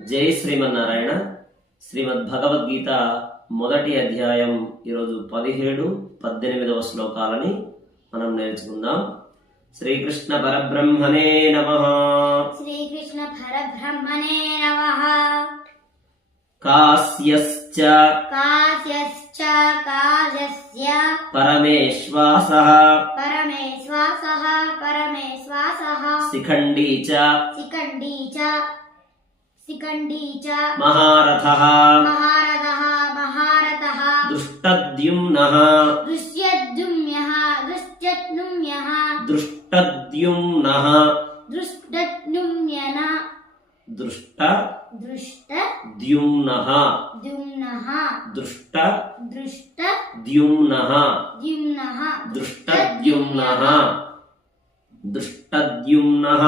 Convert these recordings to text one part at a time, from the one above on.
జై శ్రీమన్నారాయణ. శ్రీమద్ భగవద్గీత మొదటి అధ్యాయం ఈరోజు పదిహేడు పద్దెనిమిదవ శ్లోకాలని మనం నేర్చుకుందాం. శ్రీకృష్ణ పరబ్రహ్మణే నమ. శ్రీకృష్ణ పరబ్రహ్మణే నమః. కాస్యశ్చ కాశ్యశ్చ కాశస్య పరమేశ్వాస. పరమే శ్వాసః పరమే శ్వాసః శిఖండీ చ శిఖండీ చ. शिखंडी च महारथः। महारथः महारथः। दुष्टद्युम्नः। दृश्यद्युम्यः दृश्यद्युम्यः दृष्टद्युम्नः। दृष्टद्युम्यन दृष्ट दृष्ट द्युम्नः द्युम्नः दृष्ट दृष्ट द्युम्नः द्युम्नः दृष्टद्युम्नः। दृष्टद्युम्नः।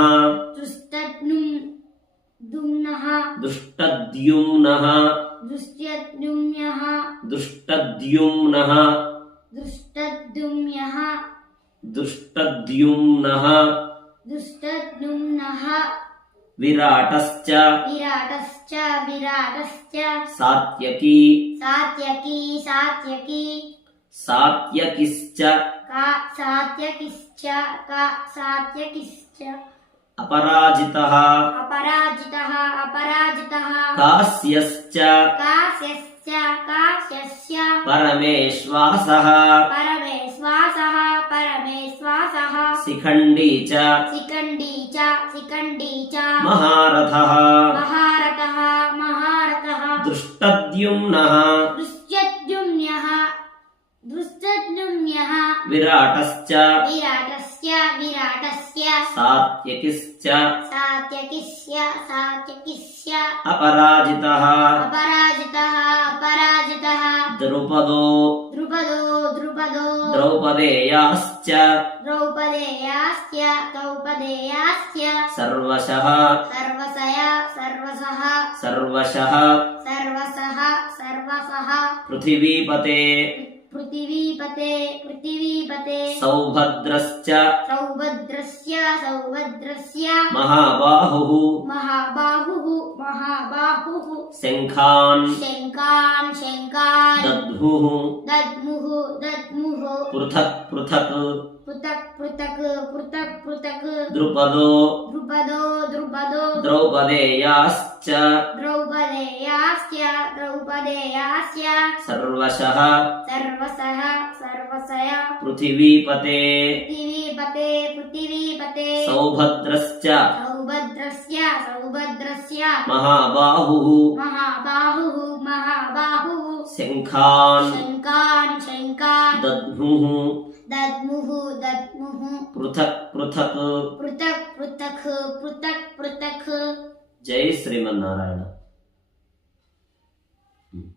दुम्नः। दुष्टद्युम्नः। दुष्ट्यद्युम्यः दुष्टद्युम्नः। दुष्टद्युम्यः दुष्टद्युम्नः। दुष्टद्युम्नः। विराटश्च। विराटश्च विराटश्च। सात्यकी। सात्यकी सात्यकी। सात्यकिश्च। का सात्यकिश्च का सात्यकिश्च। అపరాజితః అపరాజితः అపరాజితः. కాస్యశ్చ కాశ్యశ్చ కాశ్యస్య పరమేశ్వాసः పరమే శ్వాసः పరమే శ్వాసः శిఖండీ చ శిఖండీ చ శిఖండీ చ. మహారథः మహారథः మహారథः. దృష్టద్యుమ్నः దృశ్యద్యుమ్యः దృశ్యద్యుమ్యः విరాటశ్చ अपराजितः। अपराजितः अपराजितः। द्रुपदो। द्रुपदो द्रुपदो। द्रौपदेयाश्च। द्रौपदेयाश्च द्रौपदेयाश्च। सर्वशः। सर्वशः। सर्वशः। सर्वशः सर्वशः। पृथिवीपते। पृथिवीपते पृथिवीपते। सौभद्रश्च। सौभद्रस्य सौभद्रस्य महाबाहुः। महाबाहुः महाबाहुः। शङ्खान्। शङ्खान् शङ्खान्। दद्मुः। दद्मुः दद्मुः। पृथक् पृथक्। पृथक् पृथक् पृथक् पृथक्। द्रुपदो। द्रुपदो द्रुपदो। द्रौपदेयाश्च। पृथिवीपते। पृथिवीपते पृथिवीपते। सौभद्रश्च। सौभद्रस्य सौभद्रस्य महाबाहुः। महाबाहुः महाबाहुः। शङ्खान्। शङ्खान् शङ्खान्। दद्मुः। दद्मुः दद्मुः। पृथक् पृथक्। पृथक् पृथक् पृथक् पृथक्। जय श्रीमन्नारायण।